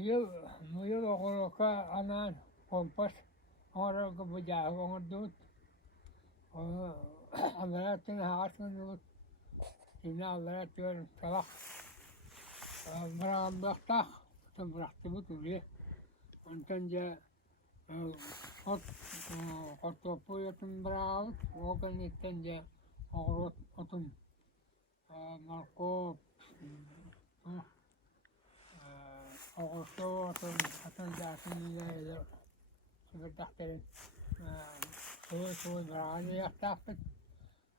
Muyul okuluka anan kompas orang kebujahan orang dut. Alatin hasan dut. Sina alatin salak. Beraktak, berakti betul ya. Antan je kot topu ya berawat. Okan iten je orang otun marco. Augusto atun jasin ya sebetakterin. Soy berani ya takut.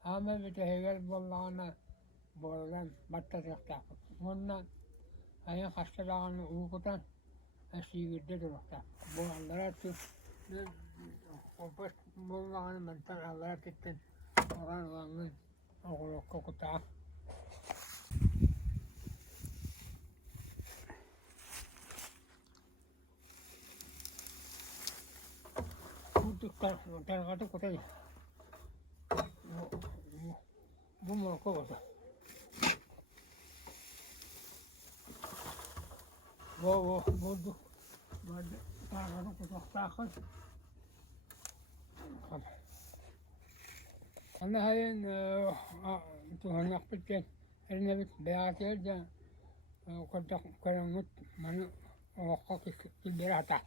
Ama bete heger bollana bollan batta takut. Onna ayah hastalan ukutan asigirde durukta. Bu anlara tu kompas bollana mental anlara titten orang wangun okulok kokuta. Terkata kota ya. Bu mau kota. Wo bodoh. Terkata kota takut. Karena hayan Tuhan nak pikir ini berat aja. Kota keranggut mana waktu berata.